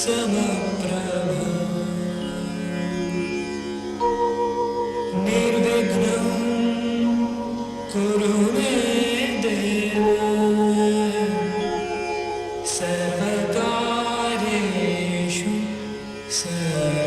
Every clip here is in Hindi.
समप्रभ निर्विघ्नं कुरु मे देव सर्वकार्येषु सर्वदा।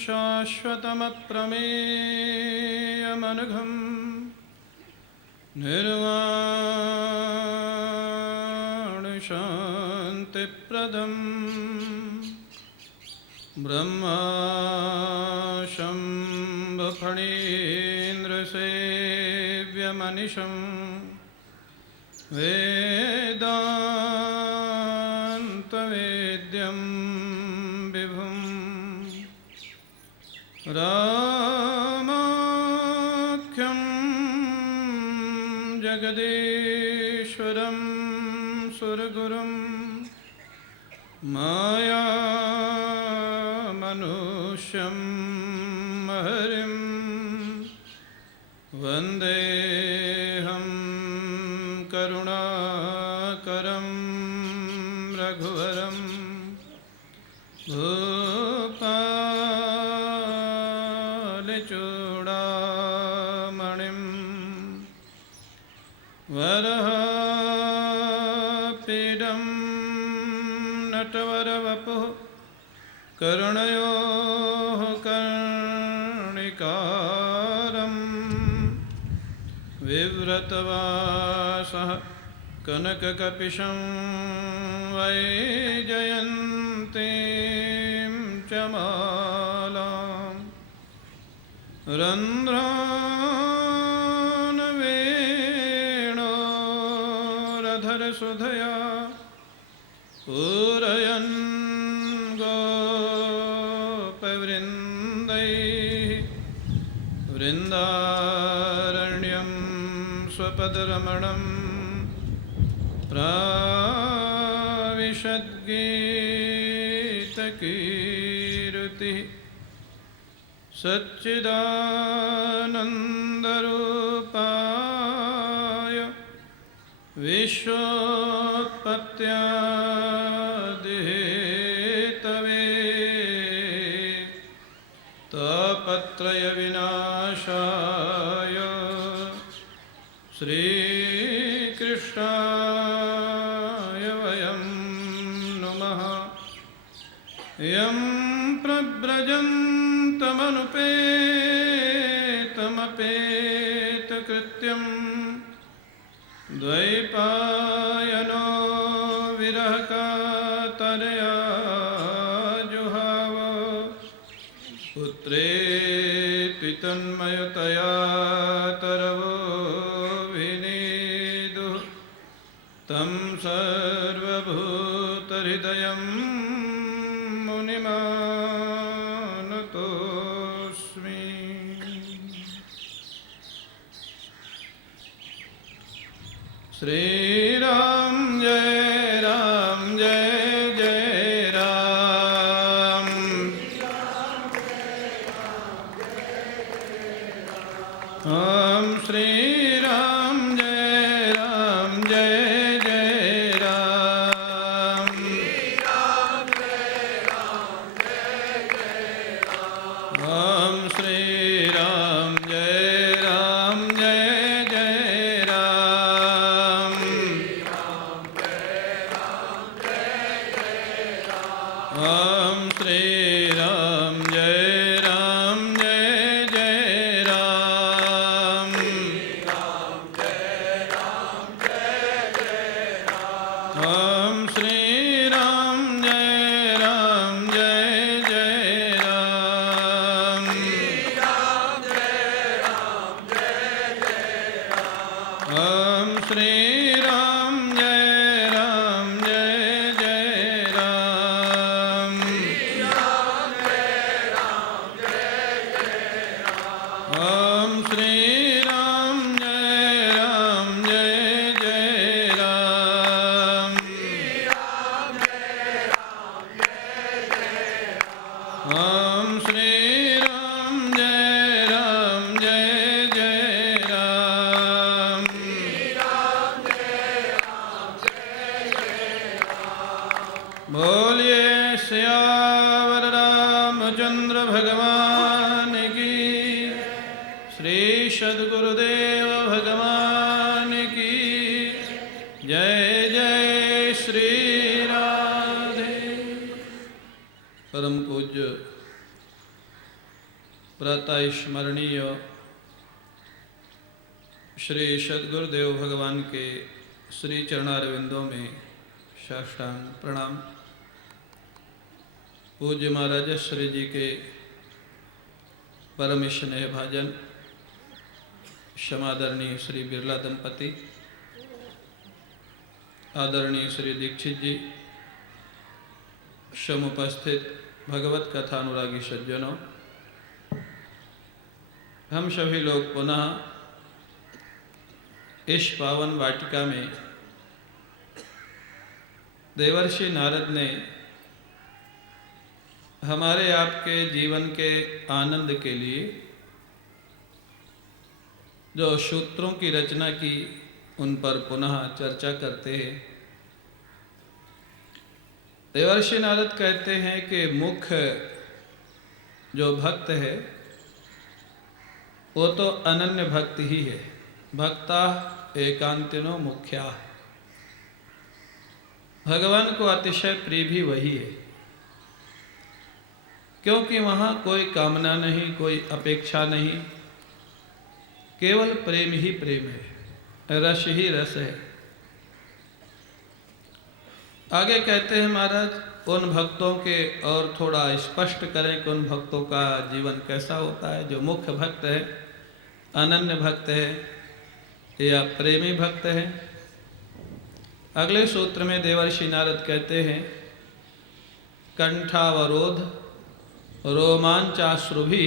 शाश्वतमप्रमेयमनघं निर्वाणशान्तिप्रदं ब्रह्माशम्भफणीन्द्रसेव्यमनिशं वेदान्तवेद्यं विभुं रामाख्यं जगदीश्वरं सुरगुरुं मायामनुष्यं हरिं वन्देऽहं करुणाकरं रघुवरं भूपालचूडामणिं वरहापीडं नटवरवपुः कर्णयोः कर्णिकारं विव्रतवासः कनककपिशं वैजयन्तीं च मालां रन्ध्रान् वेणोरधरसुधया पूरयन् गोपवृन्दैः वृन्दारण्यं स्वपदरमणं प्राविशद्गीतकीर्तिः सच्चिदानन्दरूपाय विश्वोत्पत्त्यादिहेतवे तापत्रयविनाशाय श्रीकृष्णाय वयं नुमः। यं प्रव्रजन्तमनुपेतमपेतकृत्यं द्वैपायनो विरहकातरया जुहाव पुत्रेति तन्मयतया तरवो विनीदुः तं सर्वभूतहृदयं मुनिमानतोऽस्मि। श्रीराम जय राम जय जय राम। ओम श्री राम जय जय राम। ओम श्री राम जय जय राम। श्री राम जय जय राम। ओम श्री राम जय जय राम। ओम श्री राम जय जय राम। बोलिए सियावर रामचंद्र भगवान की, श्री सद्गुरुदेव भगवान की जय जय श्री राधे। परम पूज्य प्रातः स्मरणीय श्री सद्गुरुदेव भगवान के श्री चरणारविंदों में साष्टांग प्रणाम। पूज्य महाराज श्री जी के परम स्नेह भाजन समादरणीय श्री बिरला दंपति, आदरणीय श्री दीक्षित जी, समुपस्थित भगवत कथानुरागी सज्जनों, हम सभी लोग पुनः इस पावन वाटिका में देवर्षि नारद ने हमारे आपके जीवन के आनंद के लिए जो सूत्रों की रचना की, उन पर पुनः चर्चा करते हैं। देवर्षि नारद कहते हैं कि मुख्य जो भक्त है वो तो अनन्य भक्त ही है। भक्ता एकांतिनो मुख्या, भगवान को अतिशय प्रिय भी वही है, क्योंकि वहाँ कोई कामना नहीं, कोई अपेक्षा नहीं, केवल प्रेम ही प्रेम है, रस ही रस है। आगे कहते हैं महाराज, उन भक्तों के और थोड़ा स्पष्ट करें कि उन भक्तों का जीवन कैसा होता है, जो मुख्य भक्त है, अनन्य भक्त है या प्रेमी भक्त है। अगले सूत्र में देवर्षि नारद कहते हैं, कंठावरोध रोमांचाश्रुभि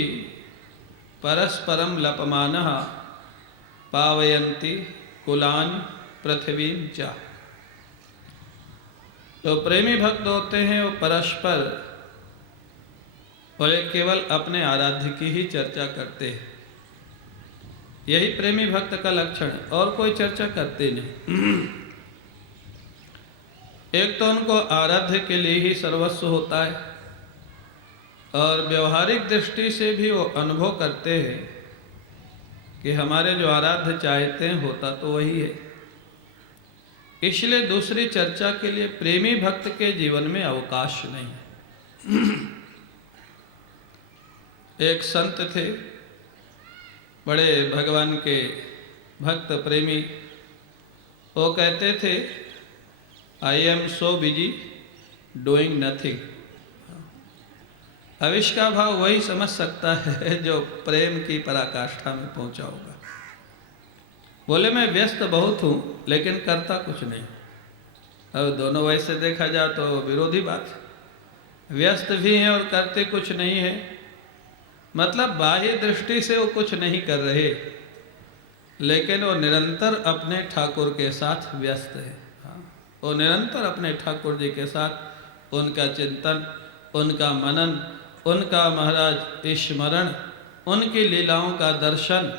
परस्परम लपमानः पावयन्ति कुलान पृथ्वीं च। जो प्रेमी भक्त होते हैं वो परस्पर और केवल अपने आराध्य की ही चर्चा करते हैं। यही प्रेमी भक्त का लक्षण, और कोई चर्चा करते नहीं। एक तो उनको आराध्य के लिए ही सर्वस्व होता है, और व्यवहारिक दृष्टि से भी वो अनुभव करते हैं कि हमारे जो आराध्य चाहते हैं होता तो वही है। इसलिए दूसरी चर्चा के लिए प्रेमी भक्त के जीवन में अवकाश नहीं है। एक संत थे, बड़े भगवान के भक्त प्रेमी। वो कहते थे, I am so busy doing nothing. अब इसका भाव वही समझ सकता है जो प्रेम की पराकाष्ठा में पहुंचा होगा। बोले मैं व्यस्त बहुत हूँ लेकिन करता कुछ नहीं। अब दोनों वैसे देखा जाए तो विरोधी बात, व्यस्त भी हैं और करते कुछ नहीं है। मतलब बाह्य दृष्टि से वो कुछ नहीं कर रहे, लेकिन वो निरंतर अपने ठाकुर के साथ व्यस्त है। वो निरंतर अपने ठाकुर जी के साथ उनका चिंतन, उनका मनन, उनका महाराज स्मरण, उनकी लीलाओं का दर्शन।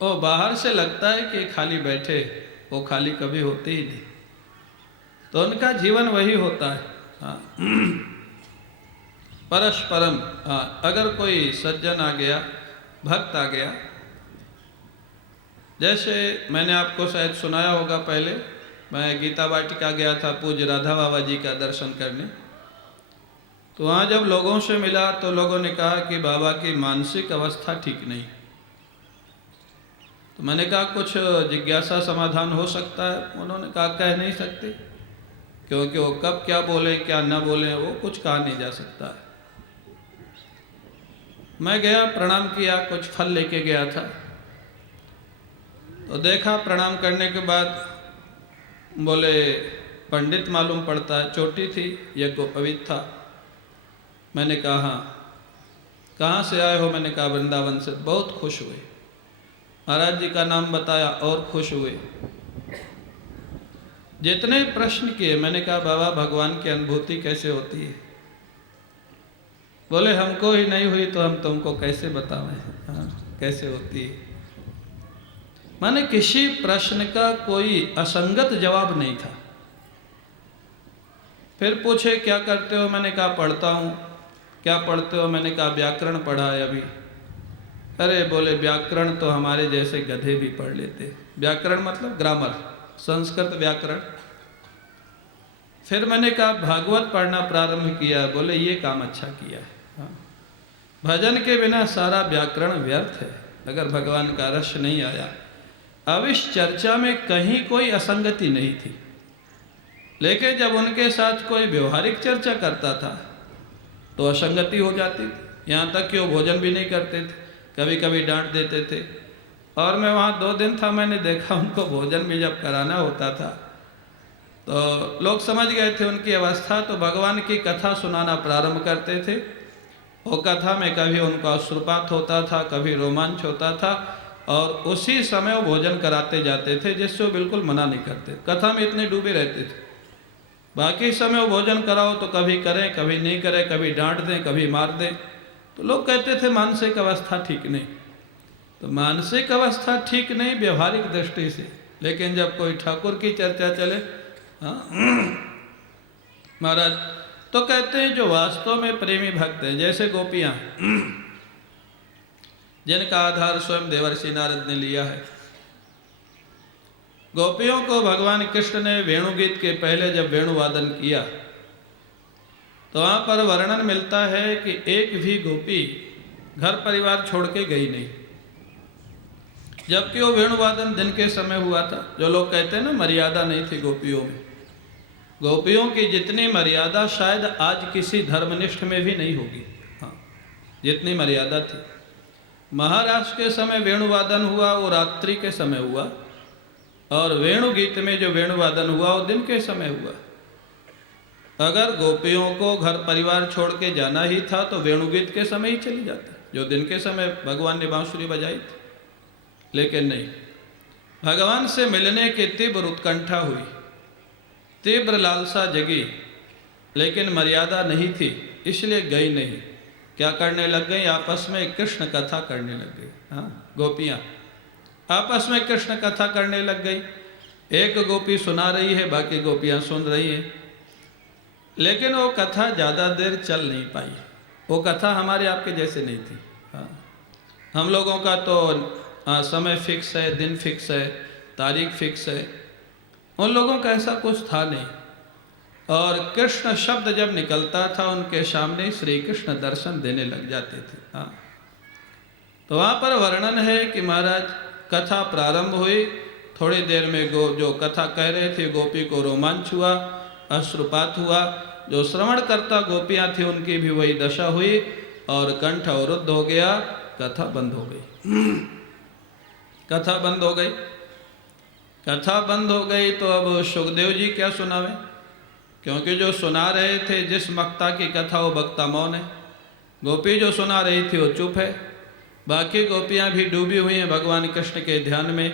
वो बाहर से लगता है कि खाली बैठे, वो खाली कभी होते ही नहीं। तो उनका जीवन वही होता है। हाँ, परस्परम। हाँ, अगर कोई सज्जन आ गया, भक्त आ गया, जैसे मैंने आपको शायद सुनाया होगा, पहले मैं गीता वाटिका गया था पूज्य राधा बाबा जी का दर्शन करने। तो वहाँ जब लोगों से मिला तो लोगों ने कहा कि बाबा की मानसिक अवस्था ठीक नहीं। तो मैंने कहा कुछ जिज्ञासा समाधान हो सकता है। उन्होंने कहा कह नहीं सकते, क्योंकि वो कब क्या बोले क्या न बोले वो कुछ कहा नहीं जा सकता है। मैं गया, प्रणाम किया, कुछ फल लेके गया था। तो देखा, प्रणाम करने के बाद बोले पंडित मालूम पड़ता है, चोटी थी, यज्ञोपवीत था। मैंने कहा हाँ। कहाँ से आए हो? मैंने कहा वृंदावन से। बहुत खुश हुए, महाराज जी का नाम बताया और खुश हुए। जितने प्रश्न किए, मैंने कहा बाबा भगवान की अनुभूति कैसे होती है? बोले हमको ही नहीं हुई तो हम तुमको कैसे बतावें, हाँ, कैसे होती है। माने किसी प्रश्न का कोई असंगत जवाब नहीं था। फिर पूछे क्या करते हो? मैंने कहा पढ़ता हूँ। क्या पढ़ते हो? मैंने कहा व्याकरण पढ़ा है अभी। अरे बोले व्याकरण तो हमारे जैसे गधे भी पढ़ लेते। व्याकरण मतलब ग्रामर, संस्कृत व्याकरण। फिर मैंने कहा भागवत पढ़ना प्रारंभ किया। बोले ये काम अच्छा किया है, हाँ। भजन के बिना सारा व्याकरण व्यर्थ है, अगर भगवान का रस नहीं आया। अब इस चर्चा में कहीं कोई असंगति नहीं थी, लेकिन जब उनके साथ कोई व्यवहारिक चर्चा करता था तो असंगति हो जाती थी। यहाँ तक कि वो भोजन भी नहीं करते थे, कभी कभी डांट देते थे। और मैं वहाँ 2 दिन था, मैंने देखा उनको भोजन भी जब कराना होता था तो लोग समझ गए थे उनकी अवस्था, तो भगवान की कथा सुनाना प्रारंभ करते थे। वो कथा में कभी उनको अश्रुपात होता था, कभी रोमांच होता था, और उसी समय वो भोजन कराते जाते थे, जिससे वो बिल्कुल मना नहीं करते। कथा में इतने डूबे रहते थे। बाकी समय वो भोजन कराओ तो कभी करें कभी नहीं करें, कभी डांट दें कभी मार दें। तो लोग कहते थे मानसिक अवस्था ठीक नहीं। तो मानसिक अवस्था ठीक नहीं व्यवहारिक दृष्टि से, लेकिन जब कोई ठाकुर की चर्चा चले, हाँ महाराज, तो कहते हैं जो वास्तव में प्रेमी भक्त हैं, जैसे गोपियाँ जिनका आधार स्वयं देवर्षि नारद ने लिया है। गोपियों को भगवान कृष्ण ने वेणुगीत के पहले जब वेणुवादन किया तो वहाँ पर वर्णन मिलता है कि एक भी गोपी घर परिवार छोड़ के गई नहीं, जबकि वो वेणुवादन दिन के समय हुआ था। जो लोग कहते हैं ना मर्यादा नहीं थी गोपियों में, गोपियों की जितनी मर्यादा शायद आज किसी धर्मनिष्ठ में भी नहीं होगी, हाँ, जितनी मर्यादा थी। महाराष्ट्र के समय वेणुवादन हुआ वो रात्रि के समय हुआ, और वेणुगीत में जो वेणुवादन हुआ वो दिन के समय हुआ। अगर गोपियों को घर परिवार छोड़ के जाना ही था तो वेणुगीत के समय ही चली जाती, जो दिन के समय भगवान ने बांसुरी बजाई थी। लेकिन नहीं, भगवान से मिलने की तीव्र उत्कंठा हुई, तीव्र लालसा जगी, लेकिन मर्यादा नहीं थी, इसलिए गई नहीं। क्या करने लग गई? आपस में कृष्ण कथा करने लग गई, हाँ, गोपियाँ आपस में कृष्ण कथा करने लग गई। एक गोपी सुना रही है, बाकी गोपियाँ सुन रही हैं, लेकिन वो कथा ज़्यादा देर चल नहीं पाई। वो कथा हमारे आपके जैसे नहीं थी, हाँ। हम लोगों का तो समय फिक्स है, दिन फिक्स है, तारीख फिक्स है। उन लोगों का ऐसा कुछ था नहीं। और कृष्ण शब्द जब निकलता था उनके सामने श्री कृष्ण दर्शन देने लग जाते थे, हाँ। तो वहाँ पर वर्णन है कि महाराज कथा प्रारंभ हुई, थोड़ी देर में जो कथा कह रहे थे गोपी को रोमांच हुआ, अश्रुपात हुआ। जो श्रवण करता गोपियाँ थी उनकी भी वही दशा हुई, और कंठ अवरुद्ध हो गया, कथा बंद हो गई। कथा बंद हो गई। कथा बंद हो गई तो अब सुखदेव जी क्या सुनावे, क्योंकि जो सुना रहे थे जिस वक्ता की कथा वो वक्ता मौन है। गोपी जो सुना रही थी वो चुप है, बाकी गोपियाँ भी डूबी हुई हैं भगवान कृष्ण के ध्यान में।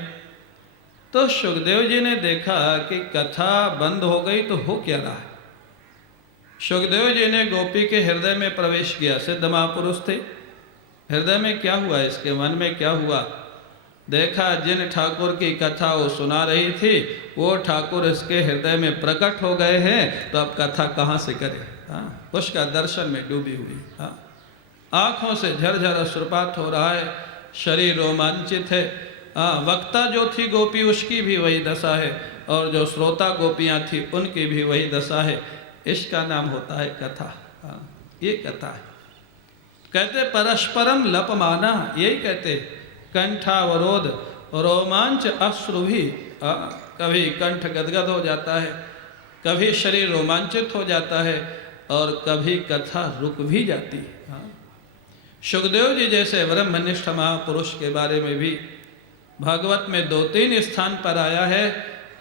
तो सुखदेव जी ने देखा कि कथा बंद हो गई तो हो क्या रहा है। सुखदेव जी ने गोपी के हृदय में प्रवेश किया, सिद्ध महापुरुष थे, हृदय में क्या हुआ, इसके मन में क्या हुआ। देखा जिन ठाकुर की कथा वो सुना रही थी वो ठाकुर इसके हृदय में प्रकट हो गए हैं, तो अब कथा कहाँ से करे, हाँ, उसका दर्शन में डूबी हुई, हाँ। आँखों से झरझर अश्रुपात हो रहा है, शरीर रोमांचित है, हाँ। वक्ता जो थी गोपी उसकी भी वही दशा है, और जो श्रोता गोपियाँ थी उनकी भी वही दशा है। इसका नाम होता है कथा, हाँ, ये कथा है। कहते परस्परम लपमाना, यही कहते कंठावरोध रोमांच अश्रु भी, कभी कंठ गदगद हो जाता है, कभी शरीर रोमांचित हो जाता है, और कभी कथा रुक भी जाती है, हाँ। सुखदेव जी जैसे ब्रह्मनिष्ठ महापुरुष के बारे में भी भागवत में 2-3 स्थान पर आया है,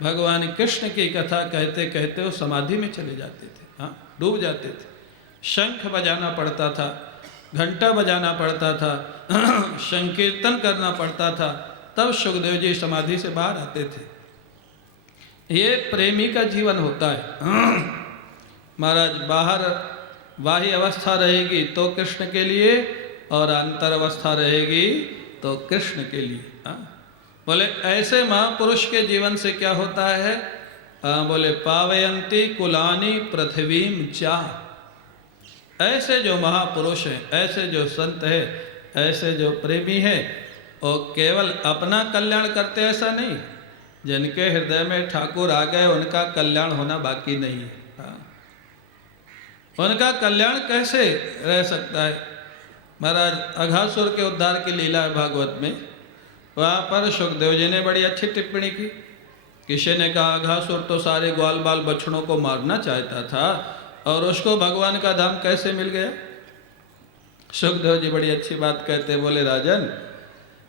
भगवान कृष्ण की कथा कहते कहते वो समाधि में चले जाते थे, हाँ, डूब जाते थे। शंख बजाना पड़ता था, घंटा बजाना पड़ता था, संकीर्तन करना पड़ता था, तब सुखदेव जी समाधि से बाहर आते थे। ये प्रेमी का जीवन होता है। महाराज, बाहर बाह्य अवस्था रहेगी तो कृष्ण के लिए, और अंतर अवस्था रहेगी तो कृष्ण के लिए। बोले ऐसे महापुरुष के जीवन से क्या होता है? बोले पावयंती कुलानी पृथ्वीम चा। ऐसे जो महापुरुष हैं, ऐसे जो संत है, ऐसे जो प्रेमी है, वो केवल अपना कल्याण करते ऐसा नहीं, जिनके हृदय में ठाकुर आ गए उनका कल्याण होना बाकी नहीं है। उनका कल्याण कैसे रह सकता है? महाराज, अघासुर के उद्धार की लीला है भागवत में, वहाँ पर सुखदेव जी ने बड़ी अच्छी टिप्पणी की। किसी ने कहा अघासुर तो सारे ग्वाल बाल बछड़ों को मारना चाहता था और उसको भगवान का धाम कैसे मिल गया? सुखदेव जी बड़ी अच्छी बात कहते, बोले राजन,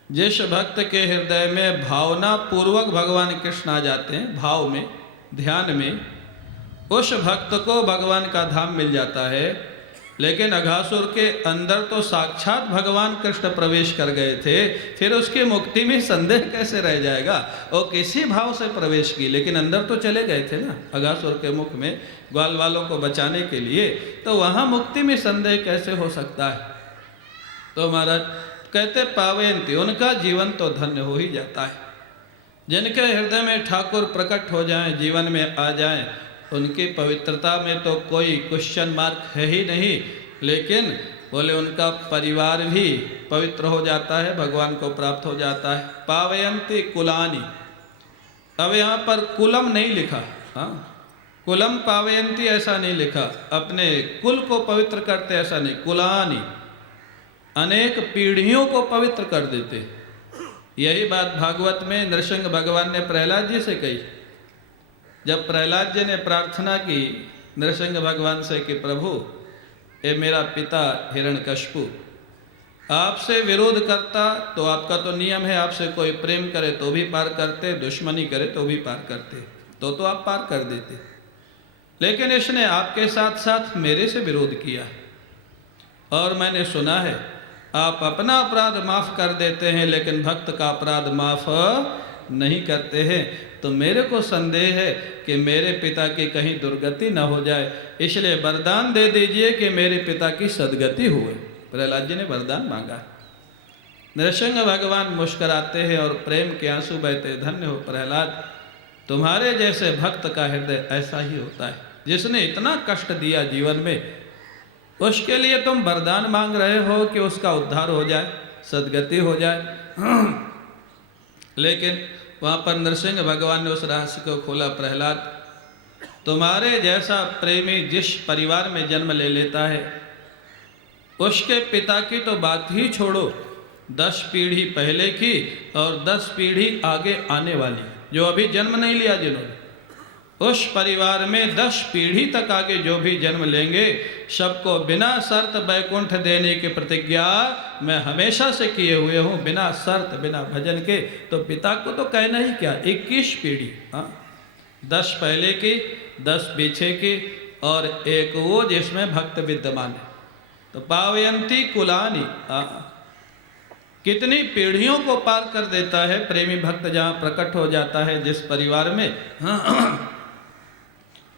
जिस भक्त के हृदय में भावना पूर्वक भगवान कृष्ण आ जाते हैं, भाव में, ध्यान में, उस भक्त को भगवान का धाम मिल जाता है। लेकिन अघासुर के अंदर तो साक्षात भगवान कृष्ण प्रवेश कर गए थे, फिर उसकी मुक्ति में संदेह कैसे रह जाएगा? वो किसी भाव से प्रवेश की, लेकिन अंदर तो चले गए थे ना अघासुर के मुख में ग्वाल वालों को बचाने के लिए, तो वहाँ मुक्ति में संदेह कैसे हो सकता है? तो महाराज कहते पावयंती, उनका जीवन तो धन्य हो ही जाता है। जिनके हृदय में ठाकुर प्रकट हो जाएं, जीवन में आ जाएं, उनकी पवित्रता में तो कोई क्वेश्चन मार्क है ही नहीं। लेकिन बोले उनका परिवार भी पवित्र हो जाता है, भगवान को प्राप्त हो जाता है। पावयंती कुलानी, अब यहाँ पर कुलम नहीं लिखा, हाँ, कुलम पावयंती ऐसा नहीं लिखा, अपने कुल को पवित्र करते ऐसा नहीं, कुलानी, अनेक पीढ़ियों को पवित्र कर देते। यही बात भागवत में नृसिंह भगवान ने प्रहलाद जी से कही। जब प्रहलाद जी ने प्रार्थना की नृसिंह भगवान से कि प्रभु, ये मेरा पिता हिरण्यकशिपु आपसे विरोध करता तो आपका तो नियम है, आपसे कोई प्रेम करे तो भी पार करते, दुश्मनी करे तो भी पार करते, तो आप पार कर देते। लेकिन इसने आपके साथ साथ मेरे से विरोध किया, और मैंने सुना है आप अपना अपराध माफ कर देते हैं, लेकिन भक्त का अपराध माफ नहीं करते हैं। तो मेरे को संदेह है कि मेरे पिता की कहीं दुर्गति न हो जाए, इसलिए वरदान दे दीजिए कि मेरे पिता की सदगति हुए। प्रहलाद जी ने वरदान मांगा। नृसिंह भगवान मुस्कुराते हैं और प्रेम के आंसू बहते, धन्य हो प्रहलाद, तुम्हारे जैसे भक्त का हृदय ऐसा ही होता है। जिसने इतना कष्ट दिया जीवन में, उसके लिए तुम वरदान मांग रहे हो कि उसका उद्धार हो जाए, सदगति हो जाए। लेकिन वहाँ पर नृसिंह भगवान ने उस रहस्य को खोला, प्रहलाद, तुम्हारे जैसा प्रेमी जिस परिवार में जन्म ले लेता है, उसके पिता की तो बात ही छोड़ो, 10 पीढ़ी पहले की और 10 पीढ़ी आगे आने वाली, जो अभी जन्म नहीं लिया जिन्होंने, उस परिवार में 10 पीढ़ी तक आगे जो भी जन्म लेंगे, सबको बिना शर्त वैकुंठ देने की प्रतिज्ञा मैं हमेशा से किए हुए हूँ, बिना शर्त, बिना भजन के। तो पिता को तो कहना ही क्या, 21 पीढ़ी, हाँ, 10 पहले की, 10 पीछे की, और एक वो जिसमें भक्त विद्यमान है। तो पावयंती कुलानी, कितनी पीढ़ियों को पार कर देता है प्रेमी भक्त जहाँ प्रकट हो जाता है जिस परिवार में।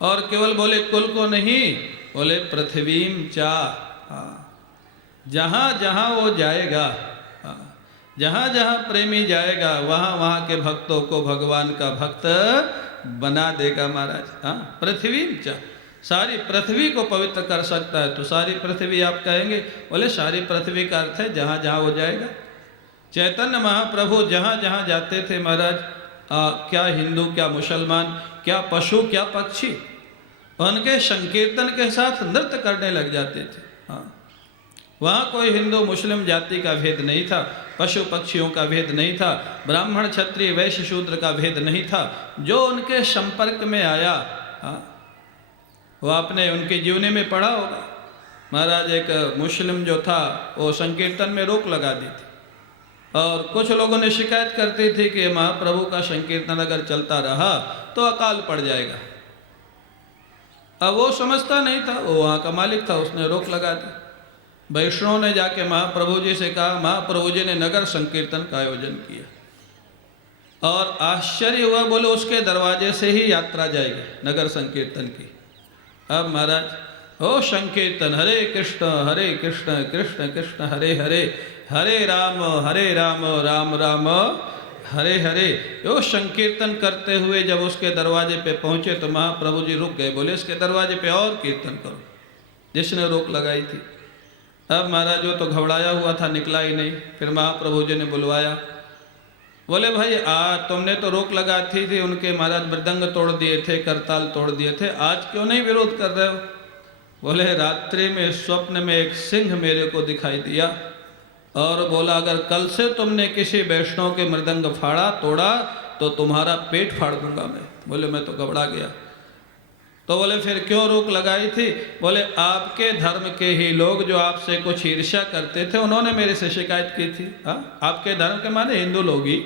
और केवल बोले कुल को नहीं, बोले पृथ्वीम चा, जहाँ जहाँ वो जाएगा, जहाँ जहाँ प्रेमी जाएगा, वहाँ वहाँ के भक्तों को भगवान का भक्त बना देगा महाराज। हाँ, पृथ्वीम चा, सारी पृथ्वी को पवित्र कर सकता है। तो सारी पृथ्वी आप कहेंगे, बोले सारी पृथ्वी का अर्थ है जहाँ जहाँ वो जाएगा। चैतन्य महाप्रभु जहाँ जहाँ जाते थे महाराज, क्या हिंदू, क्या मुसलमान, क्या पशु, क्या पक्षी, उनके संकीर्तन के साथ नृत्य करने लग जाते थे। हाँ, वहाँ कोई हिंदू मुस्लिम जाति का भेद नहीं था, पशु पक्षियों का भेद नहीं था, ब्राह्मण क्षत्रिय वैश्य शूद्र का भेद नहीं था। जो उनके संपर्क में आया, हाँ, वो आपने उनकी जीवनी में पढ़ा होगा महाराज। एक मुस्लिम जो था वो संकीर्तन में रोक लगा दी थी, और कुछ लोगों ने शिकायत करती थी कि महाप्रभु का संकीर्तन अगर चलता रहा तो अकाल पड़ जाएगा। अब वो समझता नहीं था, वो वहाँ का मालिक था, उसने रोक लगा दी। वैष्णव ने जाके महाप्रभु जी से कहा, महाप्रभु जी ने नगर संकीर्तन का आयोजन किया और आश्चर्य हुआ, बोले उसके दरवाजे से ही यात्रा जाएगी नगर संकीर्तन की। अब महाराज ओ संकीर्तन, हरे कृष्ण कृष्ण कृष्ण हरे हरे, हरे राम राम राम हरे हरे। वो संकीर्तन करते हुए जब उसके दरवाजे पे पहुंचे तो महाप्रभु जी रुक गए, बोले इसके दरवाजे पे और कीर्तन करो, जिसने रोक लगाई थी। अब महाराज वो तो घबराया हुआ था, निकला ही नहीं। फिर महाप्रभु जी ने बुलवाया, बोले भाई तुमने तो रोक लगाती थी, उनके महाराज मृदंग तोड़ दिए थे, करताल तोड़ दिए थे, आज क्यों नहीं विरोध कर रहे हो? बोले रात्रि में स्वप्न में एक सिंह मेरे को दिखाई दिया और बोला अगर कल से तुमने किसी वैष्णव के मृदंग फाड़ा तोड़ा तो तुम्हारा पेट फाड़ दूंगा मैं। बोले मैं तो घबरा गया। तो बोले फिर क्यों रोक लगाई थी? बोले आपके धर्म के ही लोग जो आपसे कुछ ईर्ष्या करते थे उन्होंने मेरे से शिकायत की थी। आपके धर्म के माने हिंदू लोग ही,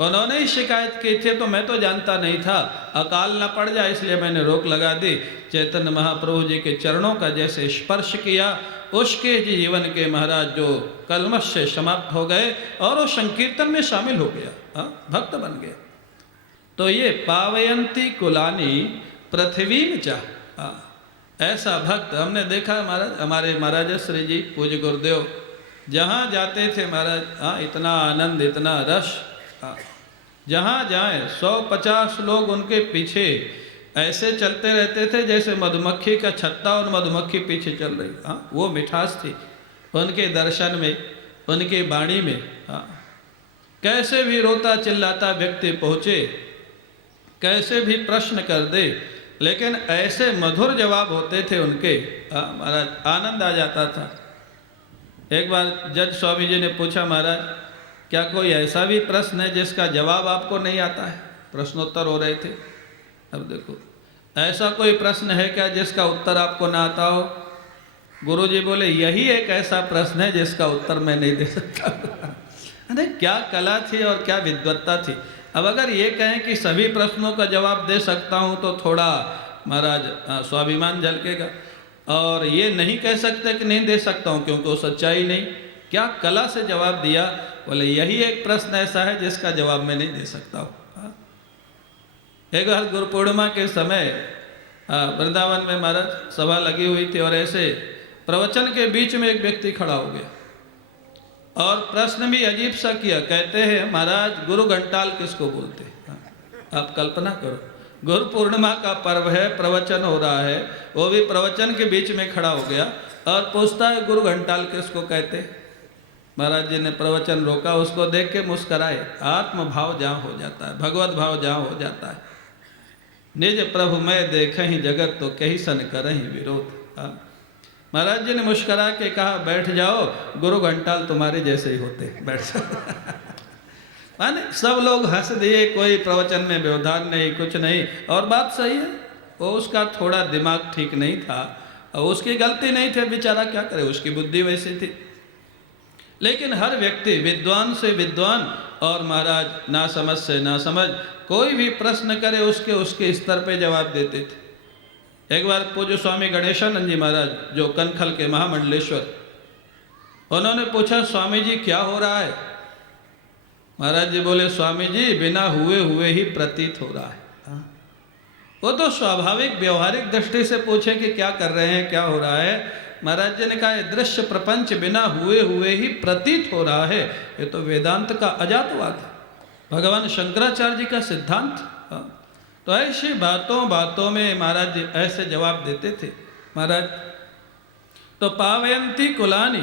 उन्होंने ही शिकायत की थी, तो मैं तो जानता नहीं था, अकाल न पड़ जाए इसलिए मैंने रोक लगा दी। चैतन्य महाप्रभु जी के चरणों का जैसे स्पर्श किया, उसके जीवन के महाराज जो कलमश से समाप्त हो गए और वो संकीर्तन में शामिल हो गया, भक्त बन गया। तो ये पावयंती कुलानी पृथ्वी में चाह, ऐसा भक्त हमने देखा महाराज। हमारे महाराज श्री जी पूज्य गुरुदेव जहाँ जाते थे महाराज, इतना आनंद इतना रस, जहाँ जाए 150 लोग उनके पीछे ऐसे चलते रहते थे जैसे मधुमक्खी का छत्ता और मधुमक्खी पीछे चल रही। वो मिठास थी उनके दर्शन में, उनकी वाणी में। कैसे भी रोता चिल्लाता व्यक्ति पहुँचे, कैसे भी प्रश्न कर दे, लेकिन ऐसे मधुर जवाब होते थे उनके, महाराज आनंद आ जाता था। एक बार जज स्वामी जी ने पूछा, महाराज क्या कोई ऐसा भी प्रश्न है जिसका जवाब आपको नहीं आता है? प्रश्नोत्तर हो रहे थे। अब देखो, ऐसा कोई प्रश्न है क्या जिसका उत्तर आपको ना आता हो? गुरु जी बोले यही एक ऐसा प्रश्न है जिसका उत्तर मैं नहीं दे सकता। अरे क्या कला थी और क्या विद्वत्ता थी। अब अगर ये कहें कि सभी प्रश्नों का जवाब दे सकता हूँ तो थोड़ा महाराज स्वाभिमान झलकेगा, और ये नहीं कह सकते कि नहीं दे सकता हूँ क्योंकि वो सच्चाई नहीं। क्या कला से जवाब दिया? बोले यही एक प्रश्न ऐसा है जिसका जवाब मैं नहीं दे सकता हूँ। एक बार गुरु पूर्णिमा के समय वृंदावन में महाराज सभा लगी हुई थी और ऐसे प्रवचन के बीच में एक व्यक्ति खड़ा हो गया और प्रश्न भी अजीब सा किया। कहते हैं महाराज गुरु घंटाल किसको बोलते हैं? आप कल्पना करो, गुरु पूर्णिमा का पर्व है, प्रवचन हो रहा है, वो भी प्रवचन के बीच में खड़ा हो गया और पूछता है गुरु घंटाल किसको कहते? महाराज जी ने प्रवचन रोका, उसको देख के मुस्कराए। आत्म भाव जहाँ हो जाता है, भगवत भाव जहाँ हो जाता है, निज प्रभु मैं देखहि जगत तो कहीं सन करहि विरोध। महाराज जी ने मुस्करा के कहा बैठ जाओ, गुरु घंटाल तुम्हारे जैसे ही होते, बैठ जाओ। माने सब लोग हंस दिए, कोई प्रवचन में व्यवधान नहीं, कुछ नहीं। और बात सही है, वो उसका थोड़ा दिमाग ठीक नहीं था और उसकी गलती नहीं थी, बेचारा क्या करे, उसकी बुद्धि वैसी थी। लेकिन हर व्यक्ति विद्वान से विद्वान और महाराज ना समझ से ना समझ कोई भी प्रश्न करे उसके उसके स्तर पे जवाब देते थे। एक बार पूज्य स्वामी गणेशानंद जी महाराज जो कनखल के महामंडलेश्वर, उन्होंने पूछा स्वामी जी क्या हो रहा है? महाराज जी बोले स्वामी जी बिना हुए हुए ही प्रतीत हो रहा है। वो तो स्वाभाविक व्यवहारिक दृष्टि से पूछे कि क्या कर रहे हैं, क्या हो रहा है? महाराज जी ने कहा दृश्य प्रपंच बिना हुए हुए ही प्रतीत हो रहा है। ये तो वेदांत का अजातवाद है, भगवान शंकराचार्य जी का सिद्धांत। तो ऐसी बातों बातों में महाराज जी ऐसे जवाब देते थे। महाराज तो पावयंती कुलानी,